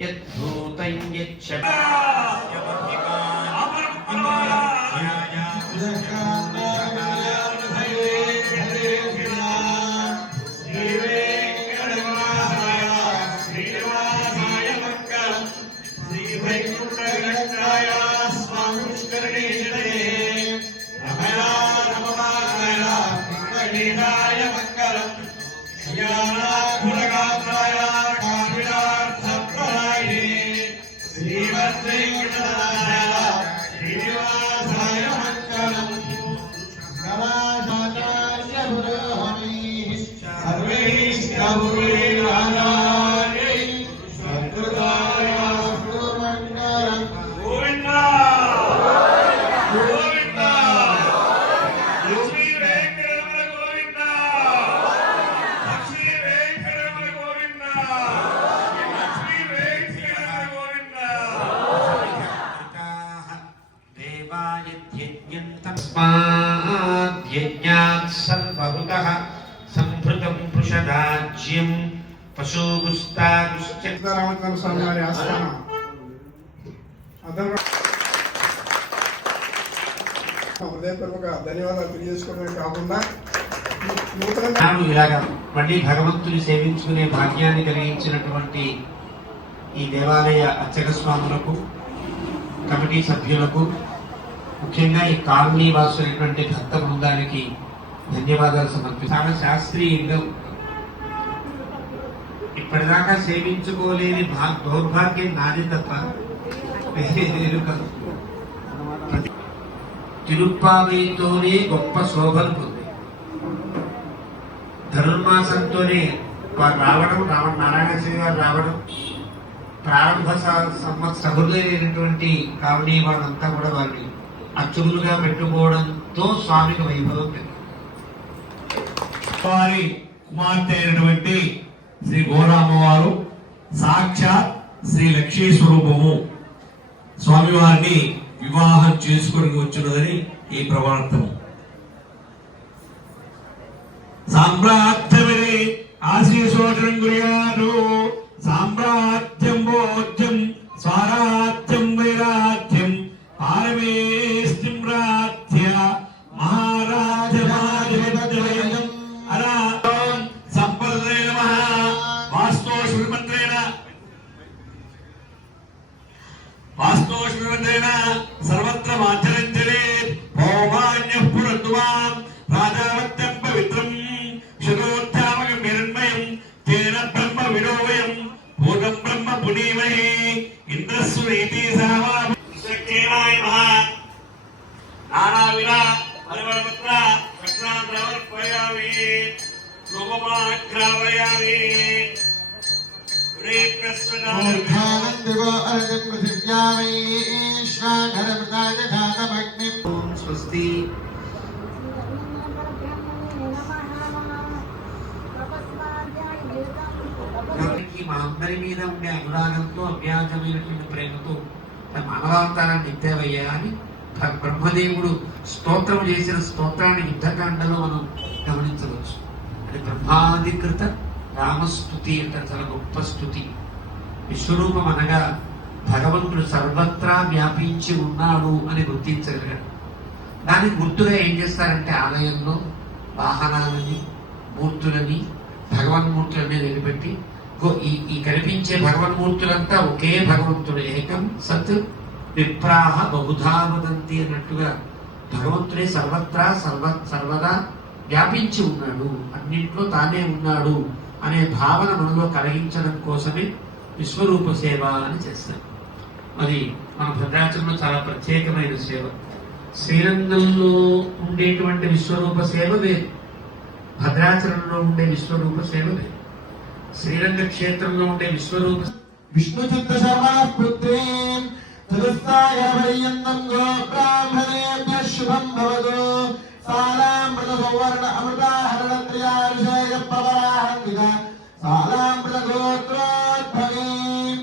यद्भूतं यच्छ सर्वभूतः संभृतं पुषदाज्यं पशुगुस्तागुश्च रामचंद्र स्वामी वारी आस्थान హృదయపూర్వక ధన్యవాదాలు తెలియజేసుకోవడమే కాకుండా ఇలాగా మళ్ళీ భగవంతుని సేవించుకునే భాగ్యాన్ని కలిగించినటువంటి ఈ దేవాలయ అర్చక స్వాములకు కమిటీ సభ్యులకు ముఖ్యంగా ఈ కాలనీ వాసులైనటువంటి భక్త బృందానికి ధన్యవాదాలు సమర్పిస్తాను. శాస్త్రీయంగా ఇప్పటిదాకా సేవించుకోలేని దౌర్భాగ్యం నాది తప్ప వేరు కాదు. తిరుప్పావైతోనే గొప్ప శోభను పొంది ధనుర్మాసంతోనే వారు రావడం నారాయణశ్రీ గారు రావడం ప్రారంభ సహృదయమైనటువంటి కాలనీ వాళ్ళంతా కూడా వారిని అర్చకులుగా పెట్టుకోవడంతో స్వామికి వైభవం పెరిగింది. వారి కుమార్తె అయినటువంటి శ్రీ గోరామ్మవారు సాక్షాత్ శ్రీ లక్ష్మీ స్వరూపము స్వామివారిని వివాహం చేసుకుని వచ్చినదని ఈ ప్రవర్తన సామ్రాజ్యమని ఆశీసోచనం గురియారు సామ్రాజ్యం బోధ్యం స్వరాజ్యం వైరాజ్యం పారమేస్తిం రాజ్య మహారాజ్యమాధిపత్యం అలా సంపదనే నమః వాస్తు శ్రీమంత్రేణ సర్వత్ర మాచరించలే భౌమాన్య పురద్వాం రాజావత్యం పవిత్రం శతోత్థామకం నిరణ్మయం తేన బ్రహ్మ విడోవయం భూతం బ్రహ్మ పునీమహే ఇంద్రస్వరీతి సహవా విశ్వకేవాయ మహా నానావిధ పరిమళపత్ర రత్నాంధ్రవర్పయామి లోకమాగ్రావయామి స్వస్తి మా అందరి మీద ఉండే అనురాగంతో అవ్యాజమైనటువంటి ప్రేమతో మానవావతారాన్ని ఎత్తేవయ్యా అని బ్రహ్మదేవుడు స్తోత్రం చేసిన స్తోత్రాన్ని యుద్ధకాండలో మనం గమనించవచ్చు. అది బ్రహ్మాధికృత రామస్తుతి అంటే చాలా గొప్ప స్తుతి. విశ్వరూపం అనగా భగవంతుడు సర్వత్రా వ్యాపించి ఉన్నాడు అని గుర్తించగలిగాడు. దానికి గుర్తుగా ఏం చేస్తారంటే ఆలయంలో వాహనాలని మూర్తులని భగవన్మూర్తులని నిలబెట్టి ఈ కనిపించే భగవన్మూర్తులంతా ఒకే భగవంతుడు ఏకం సత్ విప్రాహ బహుధా వదంతి అన్నట్టుగా భగవంతుడే సర్వత్రా సర్వదా వ్యాపించి ఉన్నాడు, అన్నింట్లో తానే ఉన్నాడు అనే భావన మనలో కలిగించడం కోసమే విశ్వరూప సేవ అని చేస్తారు. మరి మన భద్రాచలంలో చాలా ప్రత్యేకమైన సేవ. శ్రీరంగంలో ఉండేటువంటి విశ్వరూప సేవ వేరు, భద్రాచలంలో ఉండే విశ్వరూప సేవ వేరు. శ్రీరంగ క్షేత్రంలో ఉండే విశ్వరూప విష్ణు చిత్త శర్మపుత్రీం తదస్థాయవయ్యంతం గో బ్రాహ్మణేభ్య శుభం భవతు సాలామృత సౌవర్ణ అమృతాహరణ త్రియారుషేయ పవరాహంకిత సాలామృత గోత్రోద్భవీం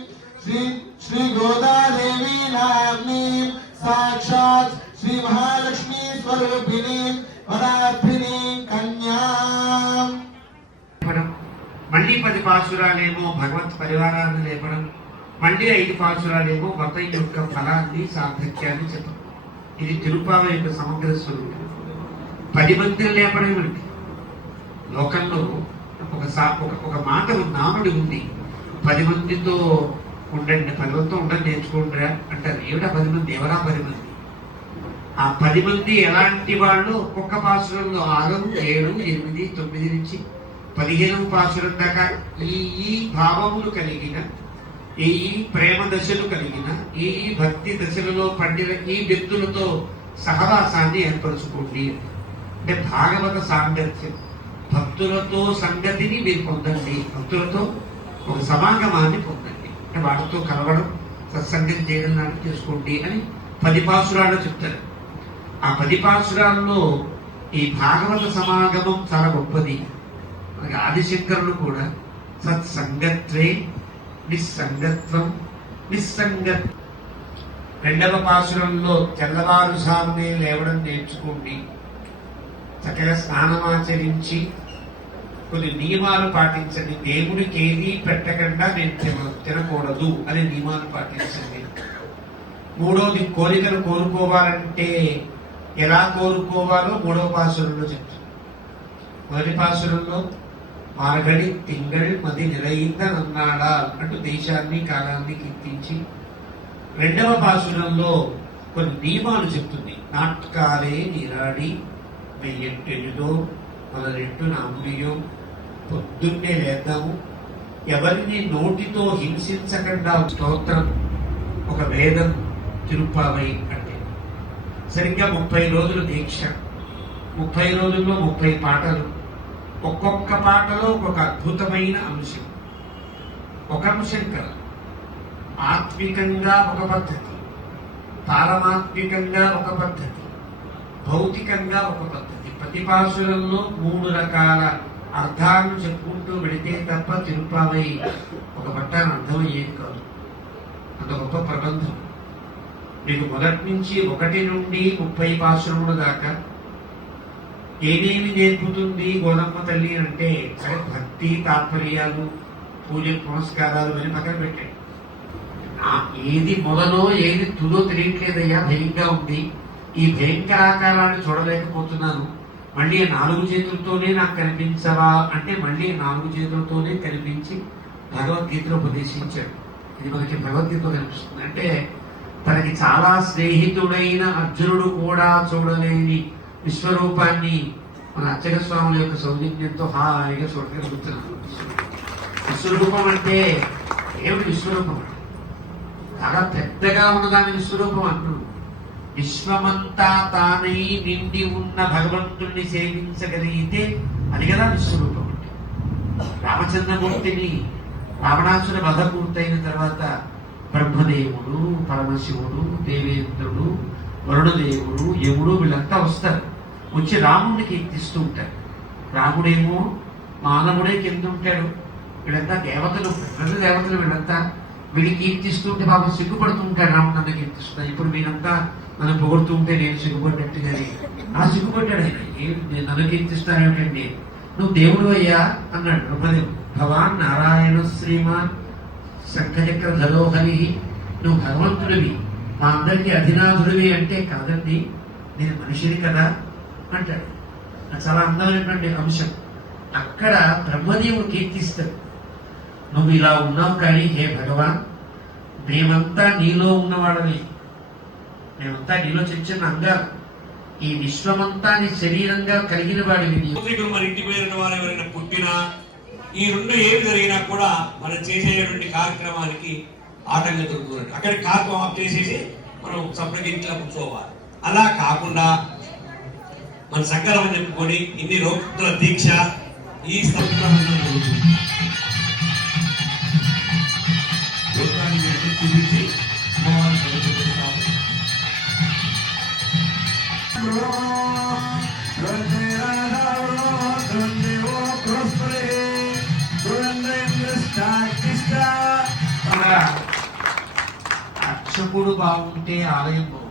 శ్రీ గోదాదేవి నామ్నీం సాక్షాత్ శ్రీ మహాలక్ష్మీ స్వరూపిణీం వరార్థినీం కన్యాం. మళ్ళీ 10 పాశురాలేమో భగవత్ పరివారాన్ని లేపడం, మళ్ళీ 5 పాశురాలేమో వ్రతం యొక్క ఫలాన్ని సార్థక్యాన్ని చెప్పడం. ఇది తిరుపావ యొక్క సమగ్ర స్వరూపం. 10 మందిని లేపడం ఏమిటి? లోకంలో ఒక మాట నానుడి ఉంది, 10 మందితో ఉండండి, 10 మందితో ఉండని నేర్చుకుంటారా అంటారు. ఏమిటా 10 మంది? ఎవరా 10 మంది? ఆ 10 మంది ఎలాంటి వాళ్ళు? ఒక్కొక్క పాశురంలో 6, 7, 8, 9 నుంచి 15 పాశురం దాకా ఈ భావములు కలిగిన, ఈ ప్రేమ దశలు కలిగిన, ఈ భక్తి దశలలో పండిన ఈ వ్యక్తులతో సహవాసాన్ని ఏర్పరచుకోండి. అంటే భాగవత సాంగత్యం, భక్తులతో సంగతిని మీరు పొందండి, భక్తులతో ఒక సమాగమాన్ని పొందండి. అంటే వాటితో కలవడం, సత్సంగం చేయడం లాంటి చేసుకోండి అని 10 పాశురాలు చెప్తారు. ఆ 10 పాశురాల్లో ఈ భాగవత సమాగమం చాలా గొప్పది. మనకి ఆదిశంకరులు కూడా సత్సంగత్వే నిస్సంగత్వం నిస్సంగత్. 2వ పాశురంలో తెల్లవారుజామునే లేవడం నేర్చుకోండి, చక్కగా స్నానమాచరించి కొన్ని నియమాలు పాటించండి. దేవుడికి ఏది పెట్టకుండా నేను తినకూడదు అనే నియమాలు పాటించండి. 3వది కోరికలు కోరుకోవాలంటే ఎలా కోరుకోవాలో 3వ పాశురంలో చెప్తాను. 1వ పాశురంలో మార్గడి తింగళ్ మది నిలయిందనన్నాడా అంటూ దేశాన్ని కాలాన్ని కీర్తించి, 2వ పాశురంలో కొన్ని నియమాలు చెప్తుంది. నాట్కాలే నీరాడి వెయ్యెట్టెనిదో మొదలెట్టు నాముడియో, పొద్దున్నే లేద్దాము, ఎవరిని నోటితో హింసించకుండా స్తోత్రం, ఒక వేదం తిరుపావై అంటే. సరిగ్గా 30 రోజులు దీక్ష, 30 రోజుల్లో 30 పాటలు, ఒక్కొక్క పాటలో ఒక్కొక్క అద్భుతమైన అంశం. ఒక అంశం కాదు, ఆత్మికంగా ఒక పద్ధతి, పారమాత్మికంగా ఒక పద్ధతి, భౌతికంగా ఒక పద్ధతి. ప్రతి పాశురంలో 3 రకాల అర్థాలను చెప్పుకుంటూ వెళితే తప్ప తిరుపావై ఒక పట్టాన్ని అర్థమయ్యేది కాదు. అంత గొప్ప ప్రబంధం. మీకు మొదటి నుంచి 1 నుండి 30 పాశురముల దాకా ఏమేమి నేర్పుతుంది గోదమ్మ తల్లి అంటే, సరే భక్తి తాత్పర్యాలు, పూజ పునస్కారాలు అని పక్కన పెట్టాడు. ఏది మొదలో ఏది తుదో తెలియట్లేదయ్యా, భయంగా ఉంది, ఈ భయంకరాకారాన్ని చూడలేకపోతున్నాను, మళ్ళీ 4 చేతులతోనే నాకు కనిపించవా అంటే మళ్ళీ 4 చేతులతోనే కనిపించి భగవద్గీతలో ఉపదేశించాడు. ఇది మనకి భగవద్గీతలో కనిపిస్తుంది. అంటే తనకి చాలా స్నేహితుడైన అర్జునుడు కూడా చూడలేని విశ్వరూపాన్ని మన అర్చక స్వాముల యొక్క సౌజన్యంతో హాయిగా చూడగలుగుతున్నాను. విశ్వరూపం అంటే ఏమిటి? విశ్వరూపం చాలా పెద్దగా ఉన్నదాని విశ్వరూపం అంటున్నాడు. విశ్వమంతా తానై నిండి ఉన్న భగవంతుణ్ణి సేవించగలిగితే అది కదా విశ్వరూపం అంటే. రామచంద్రమూర్తిని రావణాసుర వధ పూర్తయిన తర్వాత బ్రహ్మదేవుడు, పరమశివుడు, దేవేంద్రుడు, వరుణదేవుడు, యముడు వీళ్ళంతా వస్తారు, వచ్చి రాముడిని కీర్తిస్తూ ఉంటారు. రాముడేమో మానవుడే కింద ఉంటాడు, వీళ్ళంతా దేవతలు, దేవతలు వీళ్ళంతా వీళ్ళు కీర్తిస్తుంటే బాబు సిగ్గుపడుతూ ఉంటాడు. రాముడు నన్ను కీర్తిస్తున్నాడు, ఇప్పుడు మీరంతా నన్ను పొగుడుతుంటే నేను సిగ్గుపడినట్టుగానే అలా సిగ్గుపడ్డాడు ఆయన. నేను నన్ను కీర్తిస్తానేమిటండి, నువ్వు దేవుడు అయ్యా అన్నాడు బ్రహ్మదేవుడు. భగవాన్ నారాయణ శ్రీమాన్ శంఖచక్ర ధరోహరి, నువ్వు భగవంతుడివి, మా అందరికీ అధినాథుడివి అంటే, కాదండి నేను మనిషిని కదా అంటాడు. అది చాలా అందమైనటువంటి అంశం. అక్కడ బ్రహ్మదేవుడు కీర్తిస్తాడు, నువ్వు ఇలా ఉన్నావు కానీ హే భగవాన్, మేమంతా నీలో ఉన్నవాడని, మేమంతా నీలో చిన్న అంగాలు, ఈ విశ్వమంతా నీ శరీరంగా కలిగిన వాడివి. మన ఇంటి పేరున్న వారు ఎవరైనా పుట్టినా ఈ 2 ఏమి జరిగినా కూడా మనం చేసేటువంటి కార్యక్రమానికి ఆటంకం దొరుకుతున్నట్టు అక్కడికి కార్యక్రమం ఆఫ్ చేసేసి మనం సపరేట్ ఇంట్లో కూర్చోవాలి. అలా కాకుండా మన సంకల్పం చెప్పుకొని ఇన్ని రోజుల దీక్ష ఈ సంకల్పం చూపించి అర్చకుడు బాగుంటే ఆలయం బాగుంటుంది.